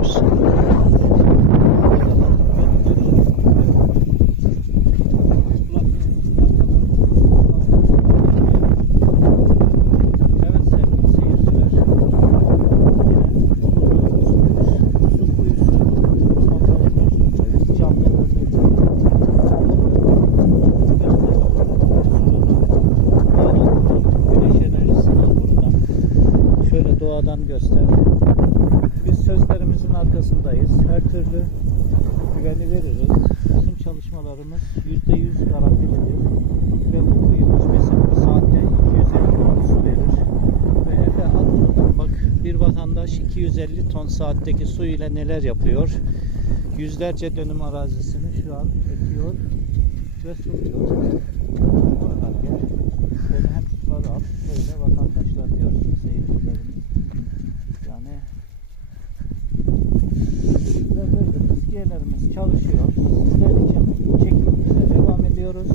hours. Sözlerimizin arkasındayız. Her türlü güveni veririz. Bizim çalışmalarımız %100 garantilidir. Ve bu kuyumuz bizim saatte 250 ton su verir. Ve Efe bak bir vatandaş 250 ton saatteki su ile neler yapıyor. Yüzlerce dönüm arazisini şu an ekiyor ve suluyor. Oradan gel. Hem böyle Türkiye'lerimiz çalışıyor. Sizler için çekimimize devam ediyoruz.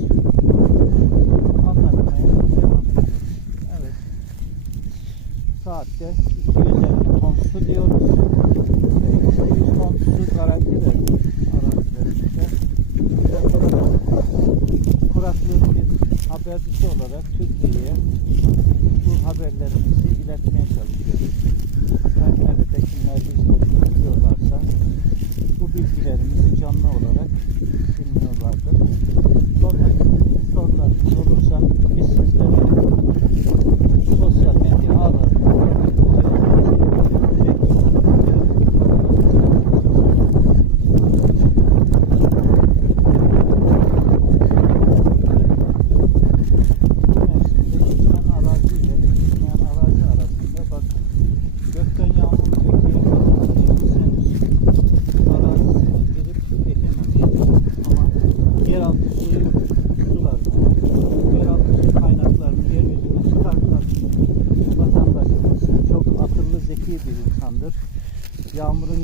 Anlatmaya devam ediyoruz. Evet. Saatte 250 ton su diyoruz. Ve 200 ton su garanti verdik arazilerimizde. Ve burada kuraklığın bir habercisi olarak Türkiye'ye bu haberlerimizi iletmeye çalışıyoruz.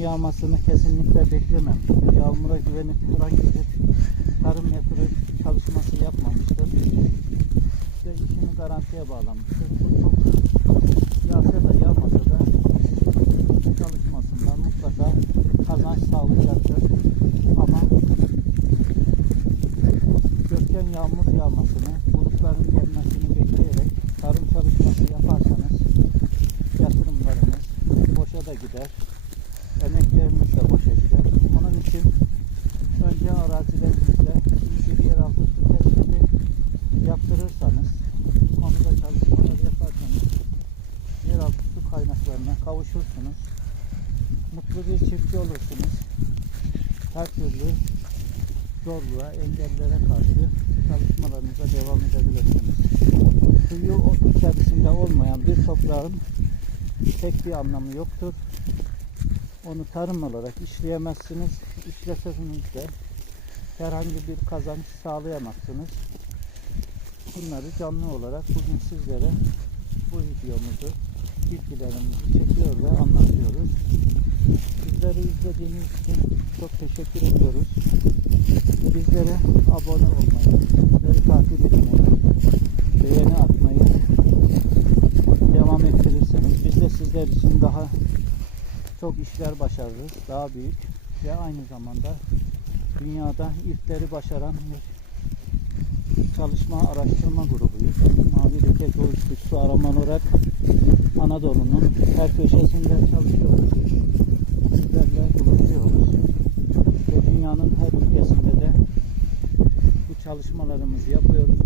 Yağmasını kesinlikle beklememiştir. Yağmura güvenip herhangi bir tarım yatırım çalışması yapmamıştır ve işini garantiye bağlamıştır. Bu çok yağsa da yağmasa da çalışmasından mutlaka kazanç sağlayacaktır. Ama gökten yağmur yağmasını, bulutların gelmesini bekleyerek tarım su kaynaklarına kavuşursunuz. Mutlu bir çiftçi olursunuz. Her türlü zorluğa, engellere karşı çalışmalarınıza devam edebilirsiniz. Suyu içerisinde olmayan bir toprağın tek bir anlamı yoktur. Onu tarım olarak işleyemezsiniz. İşleseniz de herhangi bir kazanç sağlayamazsınız. Bunları canlı olarak bugün sizlere bu videomuzu, bilgilerimizi çekiyor ve anlatıyoruz. Sizleri izlediğiniz için çok teşekkür ediyoruz. Bizlere abone olmayı, bizleri takip etmeyi, beğeni atmayı devam ettirirseniz biz de sizler için daha çok işler başarırız, daha büyük ve aynı zamanda dünyada ilkleri başaran bir çalışma araştırma grubuyuz. Mavi Rüke Doğuştuk Su Arama olarak Anadolu'nun her köşesinde çalışıyoruz. Sizlerle buluşuyoruz. Ve dünyanın her ülkesinde de bu çalışmalarımızı yapıyoruz.